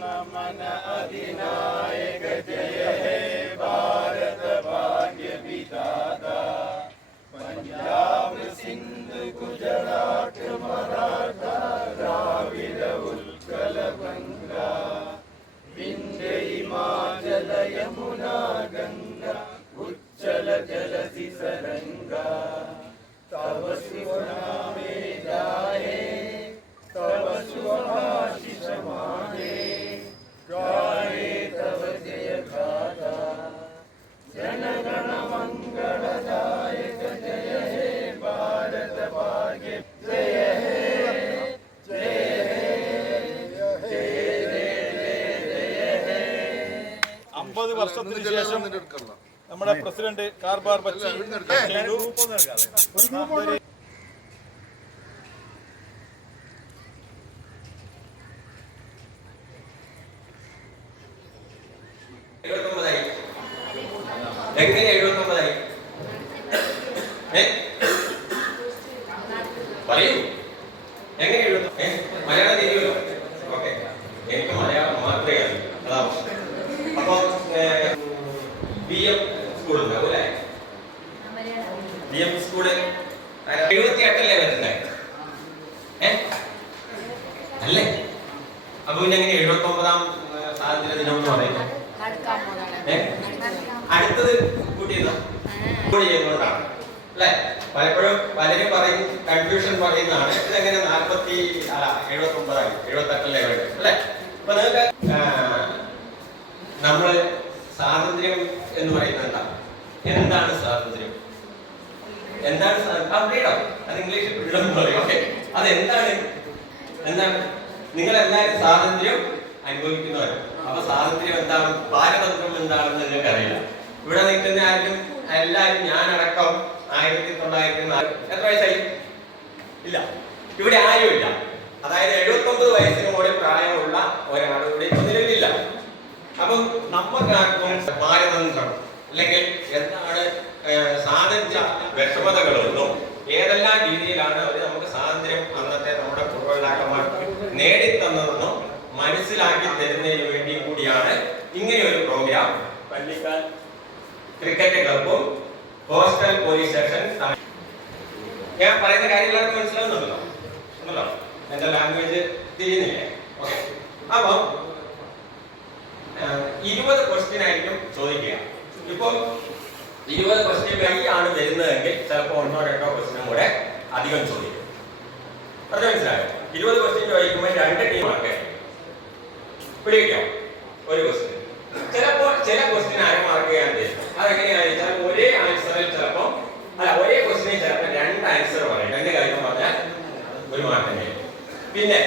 Ramana Adina അമ്പത് വർഷത്തിന് ശേഷം നമ്മുടെ പ്രസിഡന്റ് കാർബാർ ബച്ചി ചെയ്തു. ഒരു എഴുപത്തൊമ്പതായി എങ്ങനെ എഴുപത്തൊമ്പതായി ഏ പറയൂ എങ്ങനെ എഴുപത്തി ഏ മലയാളം തിരിയുമല്ലോ ഓക്കെ എനിക്ക് മലയാളം മാത്രമേ അറിയൂ അതാ പ്രശ്നം അപ്പൊ ബി എം സ്കൂൾ ഉണ്ടാവും അല്ലേ ബി എം സ്കൂൾ എഴുപത്തി എട്ടല്ലേ വരുന്നത് ഏ അല്ലേ അപ്പൊ പിന്നെ എങ്ങനെ എഴുപത്തി ഒമ്പതാം സ്വാതന്ത്ര്യ ദിനം എന്ന് പറയുന്നത് ഏ? അടുത്തത് കൂട്ടിയിരുന്നോ കൂടി ചെയ്യുന്നതുകൊണ്ടാണ് അല്ലെ പലപ്പോഴും പലരും പറയും കൺഫ്യൂഷൻ പറയുന്നതാണ് ഇതെങ്ങനെ നാൽപ്പത്തി അല്ല എഴുപത്തി ഒമ്പതായി എഴുപത്തി എട്ടല്ലേ വേണ്ടത് അല്ലെ അപ്പൊ നമ്മൾ സ്വാതന്ത്ര്യം എന്ന് പറയുന്നത് എന്താണ് എന്താണ് സ്വാതന്ത്ര്യം? എന്താണ് ഫ്രീഡം അത് ഇംഗ്ലീഷിൽ ഫ്രീഡം പറയും. ഓക്കെ അത് എന്താണ്? എന്താണ് നിങ്ങൾ എല്ലാവരും സ്വാതന്ത്ര്യം അനുഭവിക്കുന്നവരും അപ്പൊ സ്വാതന്ത്ര്യം എന്താണ്? പാരതന്ത്രം എന്താണെന്ന് നിങ്ങൾക്ക് അറിയില്ല ഇവിടെ നിൽക്കുന്ന ആരും എല്ലാവരും ഞാനടക്കം ആയിരത്തി തൊള്ളായിരത്തി നാല് എത്ര വയസ്സായി? ഇല്ല. ഇവിടെ ആരും ഇല്ല അതായത് എഴുപത്തി ഒമ്പത് വയസ്സിന് കൂടെ പ്രായമുള്ള ഒരാൾ ഇവിടെ നിലവിലില്ല. അപ്പം നമുക്കാർക്കും പാരതന്ത്രം അല്ലെങ്കിൽ എന്താണ് സാധിച്ച വിഷമതകളൊന്നും ഏതെല്ലാം രീതിയിലാണ് അവർ നമുക്ക് സ്വാതന്ത്ര്യം അന്നത്തെ നമ്മുടെ പൂർവപിതാക്കന്മാർക്ക് നേടിത്തന്നതെന്നും മനസ്സിലാക്കി തരുന്നതിന് വേണ്ടി കൂടിയാണ് ഇങ്ങനെ ഒരു പ്രോഗ്രാം. പള്ളിക്കാൽ. ക്രിക്കറ്റ് ക്ലബും ഹോസ്റ്റൽ പോലീസ് സ്റ്റേഷൻ ഞാൻ പറയുന്ന കാര്യങ്ങളൊക്കെ മനസ്സിലാവുന്നുണ്ടല്ലോ. ഉണ്ടല്ലോ? എന്റെ ലാംഗ്വേജ് തിരിയുന്നില്ലേ? അപ്പം ഇരുപത് ക്വസ്റ്റ്യൻ ആയിരിക്കും ചോദിക്കുക. ഇപ്പോൾ ഇരുപത് ക്വസ്റ്റ്യൻ ആണ് വരുന്നതെങ്കിൽ ചിലപ്പോൾ ഒന്നോ രണ്ടോ ക്വസ്റ്റ്യനും കൂടെ അധികം ചോദിക്കും. അത് മനസ്സിലായോ? ഇരുപത് ക്വസ്റ്റ്യൻ ചോദിക്കുമ്പോൾ രണ്ട് ടീമാർക്ക് പിടിക്കാം? ഒരു ക്വസ്റ്റ്യൻ ചിലപ്പോൾ ചില ക്വസ്റ്റ്യൻ ആരും മാർക്ക് ചെയ്യാൻ അതെങ്ങനെയാണെന്ന് വെച്ചാൽ ഒരേ ആൻസറിൽ ചിലപ്പോൾ അല്ല ഒരേ ക്വസ്റ്റ്യനിൽ ചിലപ്പോൾ രണ്ട് ആൻസർ പറയും. രണ്ട് കാര്യം പറഞ്ഞാൽ ഒരു ചെയ്യും പിന്നെ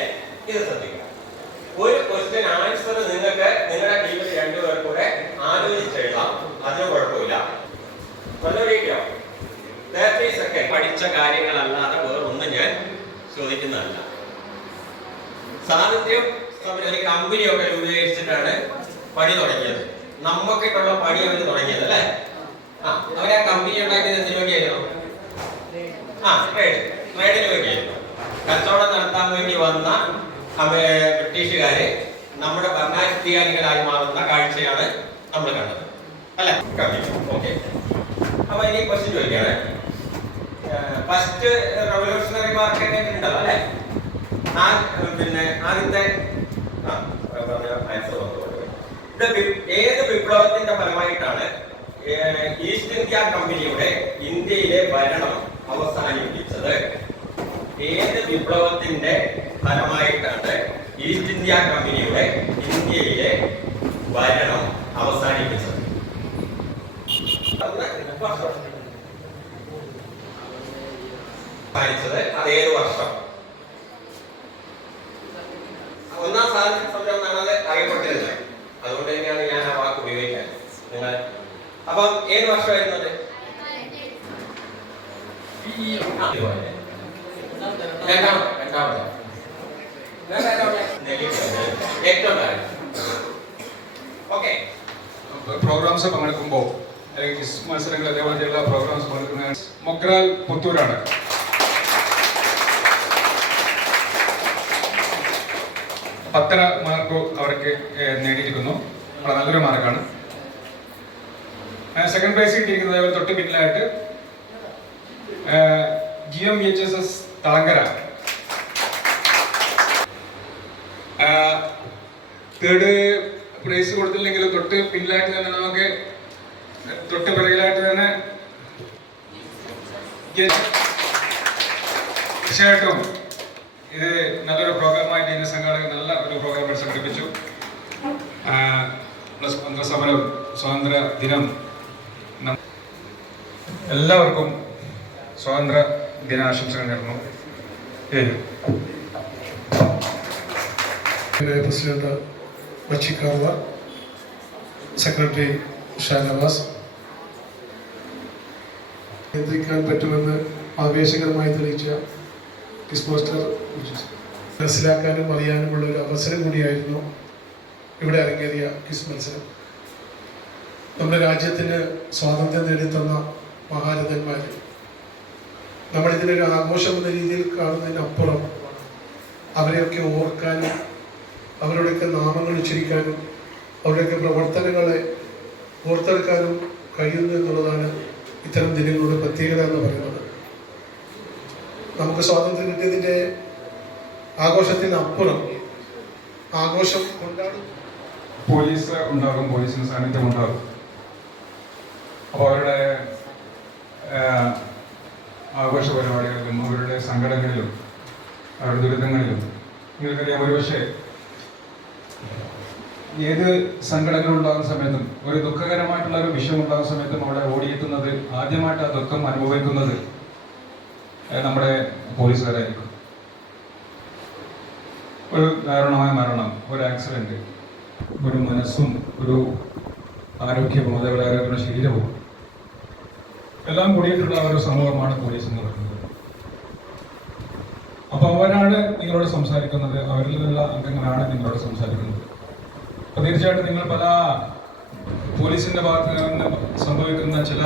ഇത് ശ്രദ്ധിക്കുക. ഒരു ക്വസ്റ്റ്യൻ ആൻസർ നിങ്ങൾക്ക് നിങ്ങളുടെ ടീമിൽ രണ്ടുപേർ കൂടെ ആലോചിച്ച് എഴുതാം. അതിന് കുഴപ്പമില്ല. വല്ലവരേക്കോ തേർട്ടി സെക്കൻഡ് പഠിച്ച കാര്യങ്ങളല്ലാതെ വേറൊന്നും ഞാൻ ചോദിക്കുന്നതല്ല. സമരം ഒരു കമ്പനിയൊക്കെ രൂപീകരിച്ചിട്ടാണ് പണി തുടങ്ങിയത്. നമുക്കൊക്കെയുള്ള പണി അവർ തുടങ്ങിയത് അല്ലേ? ആ അവരെ ആ കമ്പനി ഉണ്ടാക്കിയത് എന്തിനു വേണ്ടിയായിരുന്നു? ആ ട്രേഡ് ട്രേഡിന് വേണ്ടിയായിരുന്നു. കച്ചവടം നടത്താൻ വേണ്ടി വന്ന ബ്രിട്ടീഷുകാര് നമ്മുടെ ഭരണാധികാരികളായി മാറുന്ന കാഴ്ചയാണ് നമ്മൾ കണ്ടത്. അല്ലെ? ഓക്കെ അപ്പൊ ഇനി ക്വസ്റ്റ്യൻ ചോദിക്കാണ്. ഫസ്റ്റ് റവല്യൂഷണറി മാർക്കറ്റ് ഉണ്ടല്ലോ അല്ലെ? പിന്നെ ആദ്യത്തെ ഏത് വിപ്ലവത്തിന്റെ ഫലമായിട്ടാണ് ഈസ്റ്റ് ഇന്ത്യ കമ്പനിയുടെ ഇന്ത്യയിലെ ഭരണം അവസാനിപ്പിച്ചത്? ഏത് വിപ്ലവത്തിന്റെ ഈസ്റ്റ് ഇന്ത്യ കമ്പനിയുടെ ഇന്ത്യയിലെ ഭരണം അവസാനിപ്പിച്ചത്. അവസാനിച്ചത് അതേത് വർഷം? ഒന്നാം സ്വാതന്ത്ര്യ സമരം എന്നാണ് അത് അറിയപ്പെട്ടിരുന്നത് അതുകൊണ്ട് തന്നെയാണ് ഞാൻ ആ വാക്ക് ഉപയോഗിക്കാൻ. നിങ്ങൾ അപ്പം ഏത് വർഷമായിരുന്നു അത് ആ, ഇതുപോലെ. രണ്ടാമത് രണ്ടാമത് പ്രോഗ്രാംസ് പങ്കെടുക്കുമ്പോൾ അല്ലെങ്കിൽ ക്വിസ് മത്സരങ്ങൾ അതേപോലെയുള്ള പ്രോഗ്രാംസ് പങ്കെടുക്കുന്ന മൊഗ്രാൽ പുത്തൂരാണ്. പത്തര മാർക്ക് അവർക്ക് നേടിയിരിക്കുന്നു. വളരെ നല്ലൊരു മാർക്കാണ് സെക്കൻഡ് പ്രൈസ് കിട്ടിയിരിക്കുന്നത് തൊട്ട് പിന്നിലായിട്ട് G M H S S Thalangara. Third prize കൊടുത്തില്ലെങ്കിലും തൊട്ട് പിന്നിലായിട്ട് തന്നെ നമുക്ക് തൊട്ട് പിറകിലായിട്ട് തന്നെ തീർച്ചയായിട്ടും ഇത് നല്ലൊരു പ്രോഗ്രാമായിട്ട് ഇതിന്റെ സംഘാടകർ നല്ല ഒരു പ്രോഗ്രാം സംഘടിപ്പിച്ചു പ്ലസ് സ്വാതന്ത്ര്യ സമരം സ്വാതന്ത്ര്യ ദിനം. എല്ലാവർക്കും സ്വാതന്ത്ര്യ ദിനാശംസകൾ നേർന്നു പ്രസിഡന്റ് ബച്ചിക്കാർവ സെക്രട്ടറി ഷാനവാസ്. നിയന്ത്രിക്കാൻ പറ്റുമെന്ന് ആവേശകരമായി തെളിയിച്ച കിസ് മാസ്റ്റർ മനസ്സിലാക്കാനും അറിയാനുമുള്ള ഒരു അവസരം കൂടിയായിരുന്നു ഇവിടെ അരങ്ങേറിയ കിസ് മത്സരം. നമ്മുടെ രാജ്യത്തിന് സ്വാതന്ത്ര്യം നേടിത്തന്ന മഹാരഥന്മാർ. നമ്മളിതിനൊരു ആഘോഷം എന്ന രീതിയിൽ കാണുന്നതിനപ്പുറം അവരെയൊക്കെ ഓർക്കാനും അവരുടെയൊക്കെ നാമങ്ങൾ ഉച്ചരിക്കാനും അവരുടെയൊക്കെ പ്രവർത്തനങ്ങളെ ഓർത്തെടുക്കാനും കഴിയുന്നു എന്നുള്ളതാണ് ഇത്തരം ദിനങ്ങളുടെ പ്രത്യേകത എന്ന് പറയുന്നത്. നമുക്ക് സ്വാതന്ത്ര്യം കിട്ടിയതിന്റെ ആഘോഷത്തിന് അപ്പുറം ആഘോഷം കൊണ്ടാടും. പോലീസ് ഉണ്ടാകും പോലീസിന് സാന്നിധ്യം ഉണ്ടാകും. അപ്പോൾ അവരുടെ ആഘോഷ പരിപാടികളിലും അവരുടെ സങ്കടങ്ങളിലും അവരുടെ ദുരിതങ്ങളിലും നിങ്ങൾക്കറിയാം ഒരുപക്ഷെ ഏത് സങ്കടങ്ങൾ ഉണ്ടാകുന്ന സമയത്തും ഒരു ദുഃഖകരമായിട്ടുള്ള ഒരു വിഷയം ഉണ്ടാകുന്ന സമയത്തും അവിടെ ഓടിയെത്തുന്നത് ആദ്യമായിട്ട് ആ ദുഃഖം അനുഭവിക്കുന്നത് നമ്മുടെ പോലീസുകാരായിരിക്കും. ഒരു ദാരുണമായ മരണം ഒരു ആക്സിഡന്റ് ഒരു മനസ്സും ഒരു അതേപോലെ ആരോഗ്യമുള്ള ശരീരവും എല്ലാം കൂടിയിട്ടുള്ള ഒരു സമൂഹമാണ് പോലീസ് എന്ന് പറയുന്നത്. അപ്പൊ അവരാണ് നിങ്ങളോട് സംസാരിക്കുന്നത്. അവരിൽ നിന്നുള്ള അംഗങ്ങളാണ് നിങ്ങളോട് സംസാരിക്കുന്നത്. അപ്പൊ തീർച്ചയായിട്ടും നിങ്ങൾ പല പോലീസിന്റെ ഭാഗത്ത് നിന്ന് സംഭവിക്കുന്ന ചില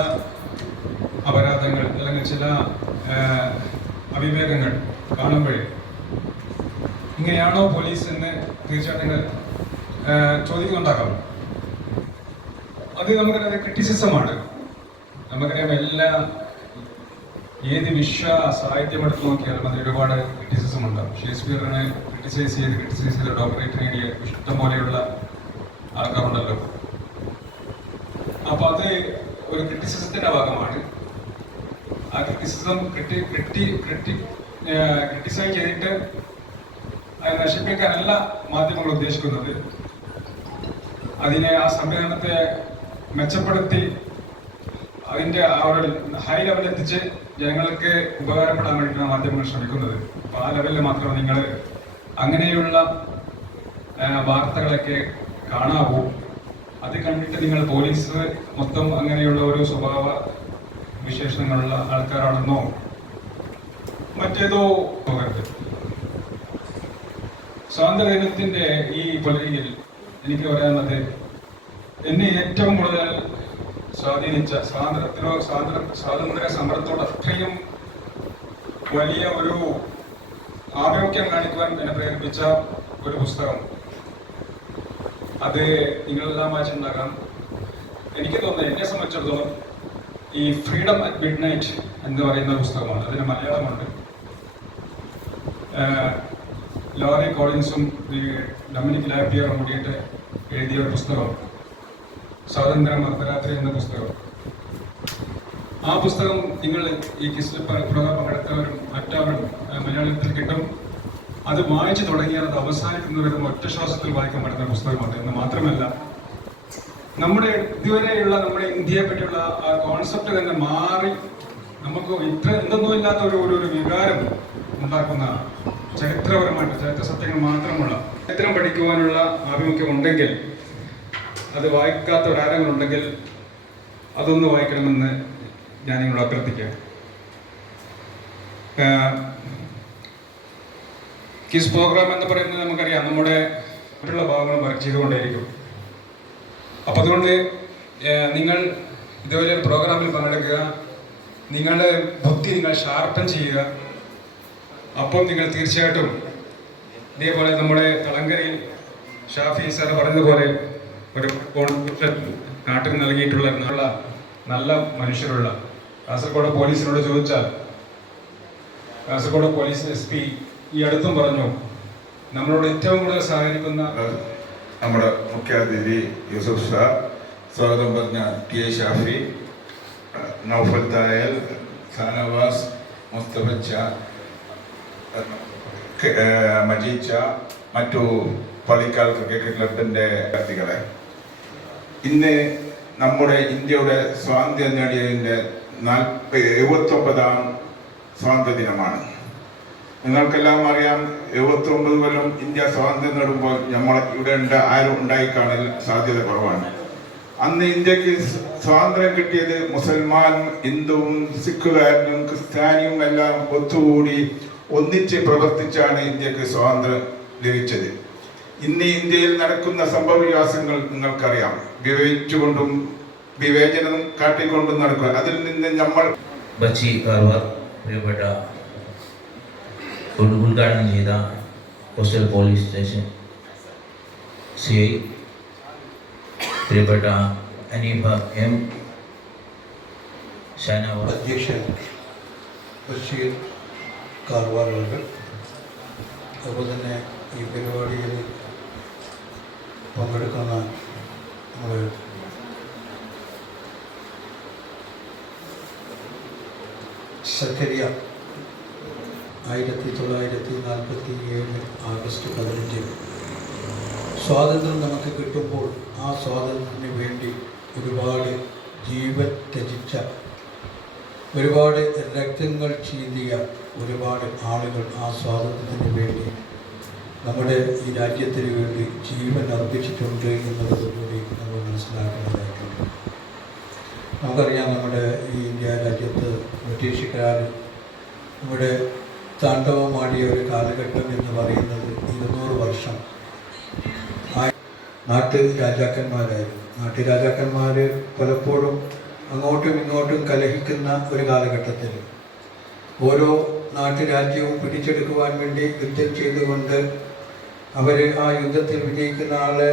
അപരാധങ്ങൾ അല്ലെങ്കിൽ ചില അവിവേകങ്ങൾ കാണുമ്പോഴേ ഇങ്ങനെയാണോ പോലീസ് എന്ന് തീർച്ചയായിട്ടും നിങ്ങൾ ചോദിക്കുന്നുണ്ടാക്കാം ചോദിക്കുന്നുണ്ടാകാം അത് നമുക്കറിയാം ക്രിറ്റിസിസമാണ്. നമുക്കറിയാം എല്ലാ ഏത് വിശ്വ സാഹിത്യം എടുത്ത് നോക്കിയാലും അതിൽ ഒരുപാട് ക്രിറ്റിസിസം ഉണ്ടാവും ഷേക്സ്പിയറിനെ ക്രിറ്റിസൈസ് ചെയ്ത് ക്രിറ്റിസൈസ് ചെയ്ത് ഡോക്ടറേറ്റ് നേടിയ ഇഷ്ടം പോലെയുള്ള ആൾക്കാരുണ്ടല്ലോ. അപ്പൊ അത് ഒരു ക്രിറ്റിസിസത്തിന്റെ ഭാഗമാണ്. ആ ക്രിറ്റിസിസം ക്രിട്ടി ക്രിട്ടി ക്രിട്ടി ചെയ്തിട്ട് അത് നശിപ്പിക്കാനല്ല മാധ്യമങ്ങൾ ഉദ്ദേശിക്കുന്നത്. അതിനെ ആ സംവിധാനത്തെ മെച്ചപ്പെടുത്തി അതിന്റെ ആ ഒരു ഹൈ ലെവലിൽ എത്തിച്ച് ജനങ്ങൾക്ക് ഉപകാരപ്പെടാൻ വേണ്ടിയിട്ടാണ് മാധ്യമങ്ങൾ ശ്രമിക്കുന്നത്. അപ്പൊ ആ ലെവലിൽ മാത്രം നിങ്ങൾ അങ്ങനെയുള്ള വാർത്തകളൊക്കെ കാണാവൂ. അത് കണ്ടിട്ട് നിങ്ങൾ പോലീസ് മൊത്തം അങ്ങനെയുള്ള ഒരു സ്വഭാവ വിശേഷങ്ങളുള്ള ആൾക്കാരാണെന്നോ മറ്റേതോ പോകരുത്. സ്വാതന്ത്ര്യദിനത്തിന്റെ ഈ പൊലിയിൽ എനിക്ക് പറയാനുള്ളത് എന്നെ ഏറ്റവും കൂടുതൽ സ്വാധീനിച്ച സ്വാതന്ത്ര്യത്തിനോ സ്വാതന്ത്ര്യ സ്വാതന്ത്ര്യ സമരത്തോട് അത്രയും വലിയ ഒരു ആഭിമുഖ്യം കാണിക്കുവാൻ എന്നെ പ്രേരിപ്പിച്ച ഒരു പുസ്തകം. അത് നിങ്ങളെല്ലാം വായിച്ചിട്ടുണ്ടാകാം. എനിക്ക് തോന്നുന്നത് എന്നെ സംബന്ധിച്ചിടത്തോളം ഈ ഫ്രീഡം അറ്റ് മിഡ് നൈറ്റ് എന്ന് പറയുന്ന പുസ്തകമാണ്. അതിന് മലയാളമുണ്ട്. ലോറി കോളിൻസും ഡൊമിനിക് ലാപ്പിയറും കൂടിയിട്ട് എഴുതിയ ഒരു പുസ്തകം സ്വാതന്ത്ര്യം അർദ്ധരാത്രി എന്ന പുസ്തകം. ആ പുസ്തകം നിങ്ങൾ ഈ കിസ്റ്റിൽ പുറക പങ്കെടുത്തവരും മറ്റവരും മലയാളത്തിൽ കിട്ടും. അത് വായിച്ചു തുടങ്ങിയാൽ അത് അവസാനിക്കുന്നവരും ഒറ്റ ശ്വാസത്തിൽ വായിക്കാൻ പറ്റുന്ന പുസ്തകമാണ് എന്ന് മാത്രമല്ല നമ്മുടെ ഇതുവരെയുള്ള നമ്മുടെ ഇന്ത്യയെ പറ്റിയുള്ള ആ കോൺസെപ്റ്റ് തന്നെ മാറി നമുക്ക് ഇത്ര എന്തൊന്നും ഇല്ലാത്ത ഒരു ഒരു വികാരം ഉണ്ടാക്കുന്ന ചരിത്രപരമായിട്ട് ചരിത്ര സത്യങ്ങൾ മാത്രമുള്ള ചരിത്രം പഠിക്കുവാനുള്ള ആഭിമുഖ്യം ഉണ്ടെങ്കിൽ അത് വായിക്കാത്ത ഉണ്ടെങ്കിൽ അതൊന്ന് വായിക്കണമെന്ന് ഞാൻ നിങ്ങളോട് അഭ്യർത്ഥിക്കാം കിസ് പ്രോഗ്രാം എന്ന് പറയുന്നത് നമുക്കറിയാം. നമ്മുടെ മറ്റുള്ള ഭാഗങ്ങൾ വർക്ക് ചെയ്തുകൊണ്ടേയിരിക്കും. അപ്പം അതുകൊണ്ട് നിങ്ങൾ ഇതുപോലെ പ്രോഗ്രാമിൽ പങ്കെടുക്കുക. നിങ്ങളുടെ ബുദ്ധി നിങ്ങൾ ഷാർപ്പൻ ചെയ്യുക. അപ്പം നിങ്ങൾ തീർച്ചയായിട്ടും ഇതേപോലെ നമ്മുടെ തളങ്കരയിൽ ഷാഫി സാർ പറഞ്ഞതുപോലെ ഒരു നാട്ടിൽ നൽകിയിട്ടുള്ള നല്ല മനുഷ്യരുള്ള കാസർഗോഡ് പോലീസിനോട് ചോദിച്ചാൽ കാസർഗോഡ് പോലീസ് എസ് പി ഈ അടുത്തും പറഞ്ഞു നമ്മളോട് ഏറ്റവും കൂടുതൽ സഹകരിക്കുന്ന നമ്മുടെ മുഖ്യാതിഥി യൂസുഫ് ഷാ സ്വാഗതം പറഞ്ഞ ടി എ ഷാഫി നൗഫൽ തായൽ ഷാനവാസ് മുസ്തഫച്ച മജീച്ച മറ്റു പള്ളിക്കാൽ ക്രിക്കറ്റ് ക്ലബിന്റെ വിദ്യാർത്ഥികളെ ഇന്ന് നമ്മുടെ ഇന്ത്യയുടെ സ്വാതന്ത്ര്യം നേടിയതിന്റെ നാൽപ്പ എഴുപത്തൊമ്പതാം സ്വാതന്ത്ര്യ ദിനമാണ്. നിങ്ങൾക്കെല്ലാം അറിയാം എഴുപത്തി ഒമ്പത് കൊല്ലം ഇന്ത്യ സ്വാതന്ത്ര്യം നേടുമ്പോൾ നമ്മൾ ഇവിടെ ഉണ്ട് ആരും ഉണ്ടായിക്കാണൽ സാധ്യത കുറവാണ്. അന്ന് ഇന്ത്യയ്ക്ക് സ്വാതന്ത്ര്യം കിട്ടിയത് മുസൽമാൻ ഹിന്ദുവും സിഖുകാരനും ക്രിസ്ത്യാനിയും എല്ലാം ഒത്തുകൂടി ഒന്നിച്ച് പ്രവർത്തിച്ചാണ് ഇന്ത്യയ്ക്ക് സ്വാതന്ത്ര്യം ലഭിച്ചത്. ഇന്ന് ഇന്ത്യയിൽ നടക്കുന്ന സംഭവ വികാസങ്ങൾ നിങ്ങൾക്കറിയാം. വിവേചിച്ചുകൊണ്ടും വിവേചനം കാട്ടിക്കൊണ്ടും നടക്കുക. അതിൽ നിന്ന് നമ്മൾ ബച്ചി കാർവാർ പ്രിയപ്പെട്ട ഉദ് ഉദ്ഘാടനം ചെയ്ത coastal police station C I പ്രിയപ്പെട്ട അനീഫ എം ഷാനവാസ്. അധ്യക്ഷൻ ബഷീർ കാർവാർ അവർ അതുപോലെ തന്നെ ഈ പരിപാടിയിൽ പങ്കെടുക്കുന്ന നമ്മൾ സക്കരിയ ആയിരത്തി തൊള്ളായിരത്തി നാൽപ്പത്തി ഏഴ് ആഗസ്റ്റ് പതിനഞ്ച്. സ്വാതന്ത്ര്യം നമുക്ക് കിട്ടുമ്പോൾ ആ സ്വാതന്ത്ര്യത്തിന് വേണ്ടി ഒരുപാട് ജീവൻ ത്യജിച്ച ഒരുപാട് രക്തങ്ങൾ ചീന്തിയ ഒരുപാട് ആളുകൾ ആ സ്വാതന്ത്ര്യത്തിന് വേണ്ടി നമ്മുടെ ഈ രാജ്യത്തിന് വേണ്ടി ജീവൻ അർപ്പിച്ചിട്ടുണ്ട് എന്നുള്ളത് കൂടി നമ്മൾ മനസ്സിലാക്കേണ്ടതായിട്ടുണ്ട്. നമുക്കറിയാം നമ്മുടെ ഈ ഇന്ത്യ രാജ്യത്ത് ബ്രിട്ടീഷുകാർ നമ്മുടെ താണ്ഡവമാടിയ ഒരു കാലഘട്ടം എന്ന് പറയുന്നത് ഇരുന്നൂറ് വർഷം. നാട്ടു രാജാക്കന്മാരായിരുന്നു. നാട്ടു രാജാക്കന്മാർ പലപ്പോഴും അങ്ങോട്ടും ഇങ്ങോട്ടും കലഹിക്കുന്ന ഒരു കാലഘട്ടത്തിൽ. ഓരോ നാട്ടുരാജ്യവും പിടിച്ചെടുക്കുവാൻ വേണ്ടി യുദ്ധം ചെയ്തുകൊണ്ട് അവർ ആ യുദ്ധത്തിൽ വിജയിക്കുന്ന ആളെ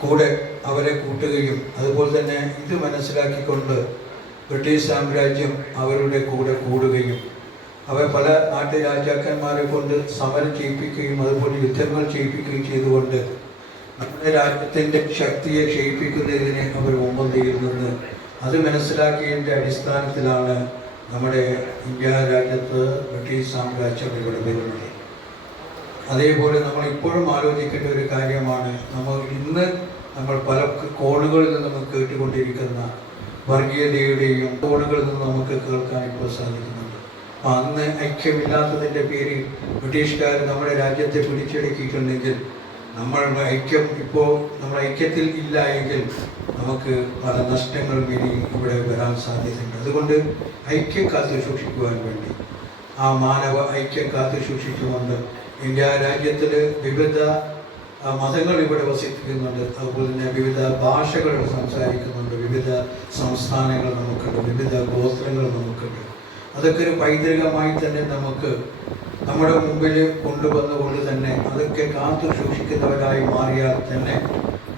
കൂടെ അവരെ കൂട്ടുകയും അതുപോലെ തന്നെ ഇത് മനസ്സിലാക്കിക്കൊണ്ട് ബ്രിട്ടീഷ് സാമ്രാജ്യം അവരുടെ കൂടെ കൂടുകയും അവർ പല നാട്ടു രാജാക്കന്മാരെ കൊണ്ട് സമരം ചെയ്യിപ്പിക്കുകയും അതുപോലെ യുദ്ധങ്ങൾ ചെയ്യിപ്പിക്കുകയും ചെയ്തുകൊണ്ട് നമ്മുടെ രാജ്യത്തിന്റെ ശക്തിയെ ക്ഷയിപ്പിക്കുന്നതിനെ അവർ മുമ്പന്തിയിൽ നിന്ന് അത് മനസ്സിലാക്കിയതിന്റെ അടിസ്ഥാനത്തിലാണ് നമ്മുടെ ഇന്ത്യ രാജ്യത്ത് ബ്രിട്ടീഷ് സാമ്രാജ്യം ഇവിടെ വരുന്നത് അതേപോലെ നമ്മൾ ഇപ്പോഴും ആലോചിക്കേണ്ട ഒരു കാര്യമാണ്. നമ്മൾ ഇന്ന് നമ്മൾ പല കോണുകളിൽ നിന്ന് നമുക്ക് കേട്ടുകൊണ്ടിരിക്കുന്ന വർഗീയതയുടെയും കോണുകളിൽ നിന്ന് നമുക്ക് കേൾക്കാൻ ഇപ്പോൾ സാധിക്കുന്നുണ്ട്. അപ്പം അന്ന് ഐക്യമില്ലാത്തതിന്റെ പേരിൽ ബ്രിട്ടീഷുകാർ നമ്മുടെ രാജ്യത്തെ പിടിച്ചെടുക്കിയിട്ടുണ്ടെങ്കിൽ നമ്മൾ ഐക്യം ഇപ്പോൾ നമ്മൾ ഐക്യത്തിൽ ഇല്ല എങ്കിൽ നമുക്ക് പല നഷ്ടങ്ങൾ ഇനി ഇവിടെ വരാൻ സാധ്യതയുണ്ട്. അതുകൊണ്ട് ഐക്യം കാത്തു സൂക്ഷിക്കുവാൻ വേണ്ടി ആ മാനവ ഐക്യം കാത്തു സൂക്ഷിച്ചുകൊണ്ട് ഇന്ത്യ രാജ്യത്തിൽ വിവിധ മതങ്ങൾ ഇവിടെ വസിക്കുന്നുണ്ട് അതുപോലെ തന്നെ വിവിധ ഭാഷകൾ സംസാരിക്കുന്നുണ്ട്. വിവിധ സംസ്ഥാനങ്ങൾ നമുക്കുണ്ട്. വിവിധ ഗോത്രങ്ങൾ നമുക്കുണ്ട്. അതൊക്കെ ഒരു പൈതൃകമായി തന്നെ നമുക്ക് നമ്മുടെ മുമ്പിൽ കൊണ്ടുവന്നുകൊണ്ട് തന്നെ അതൊക്കെ കാത്തു സൂക്ഷിക്കുന്നവരായി മാറിയാൽ തന്നെ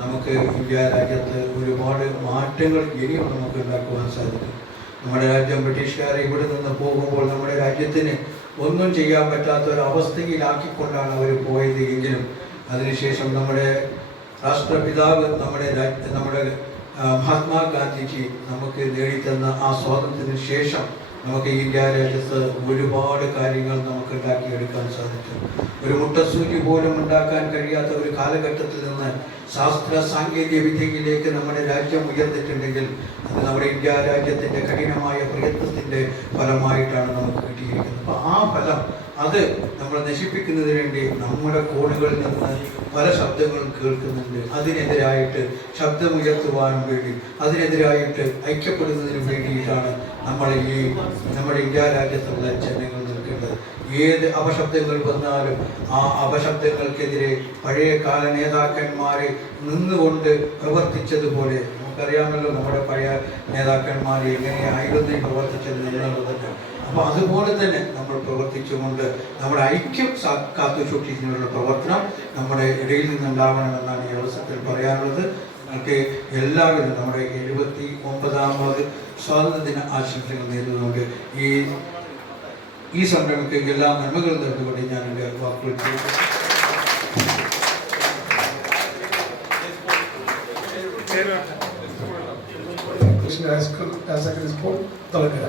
നമുക്ക് ഇന്ത്യ രാജ്യത്ത് ഒരുപാട് മാറ്റങ്ങൾ ഇനിയും നമുക്ക് ഉണ്ടാക്കുവാൻ സാധിക്കും. നമ്മുടെ രാജ്യം ബ്രിട്ടീഷുകാർ ഇവിടെ നിന്ന് പോകുമ്പോൾ നമ്മുടെ രാജ്യത്തിന് ഒന്നും ചെയ്യാൻ പറ്റാത്ത ഒരു അവസ്ഥയിലാക്കിക്കൊണ്ടാണ് അവർ പോയത് എങ്കിലും അതിനുശേഷം നമ്മുടെ രാഷ്ട്രപിതാവ് നമ്മുടെ നമ്മുടെ മഹാത്മാഗാന്ധിജി നമുക്ക് നേടിത്തന്ന ആ സ്വാതന്ത്ര്യത്തിന് ശേഷം നമുക്ക് ഇന്ത്യ രാജ്യത്ത് ഒരുപാട് കാര്യങ്ങൾ നമുക്ക് ഉണ്ടാക്കിയെടുക്കാൻ സാധിച്ചു. ഒരു മുട്ടസൂചി പോലും ഉണ്ടാക്കാൻ കഴിയാത്ത ഒരു കാലഘട്ടത്തിൽ നിന്ന് ശാസ്ത്ര സാങ്കേതിക വിദ്യയിലേക്ക് നമ്മുടെ രാജ്യം ഉയർന്നിട്ടുണ്ടെങ്കിൽ അത് നമ്മുടെ ഇന്ത്യ രാജ്യത്തിന്റെ കഠിനമായ പ്രയത്നത്തിന്റെ ഫലമായിട്ടാണ് നമുക്ക് ഫലം അത് നമ്മൾ നശിപ്പിക്കുന്നതിന് വേണ്ടി നമ്മുടെ കോണുകളിൽ നിന്ന് പല ശബ്ദങ്ങളും കേൾക്കുന്നുണ്ട്. അതിനെതിരായിട്ട് ശബ്ദമുയർത്തുവാനും വേണ്ടി അതിനെതിരായിട്ട് ഐക്യപ്പെടുന്നതിന് വേണ്ടിയിട്ടാണ് നമ്മൾ ഈ നമ്മുടെ ഇന്ത്യ രാജ്യത്തുള്ള ജനങ്ങൾ നിൽക്കേണ്ടത് ഏത് അപശബ്ദങ്ങൾ വന്നാലും ആ അപശബ്ദങ്ങൾക്കെതിരെ പഴയ കാല നേതാക്കന്മാരെ നിന്നുകൊണ്ട് പ്രവർത്തിച്ചതുപോലെ നമുക്കറിയാമല്ലോ നമ്മുടെ പഴയ നേതാക്കന്മാർ എങ്ങനെയായിരുന്നു പ്രവർത്തിച്ചത് എന്നുള്ളതൊക്കെ. അപ്പോൾ അതുപോലെ തന്നെ നമ്മൾ പ്രവർത്തിച്ചുകൊണ്ട് നമ്മുടെ ഐക്യം കാത്തു സൂക്ഷിക്കുന്നതിനുള്ള പ്രവർത്തനം നമ്മുടെ ഇടയിൽ നിന്നുണ്ടാവണമെന്നാണ് ഈ അവസരത്തിൽ പറയാനുള്ളത്. നമുക്ക് എല്ലാവരും നമ്മുടെ എഴുപത്തി ഒമ്പതാമത് സ്വാതന്ത്ര്യദിന ആശംസകൾ നേരിടുന്നുണ്ട് ഈ ഈ സംരംഭത്തിൽ എല്ലാ നന്മകളും നേർന്നുകൊണ്ട് ഞാൻ എന്റെ വാക്കുകൾ high school higher secondary school Thalakkara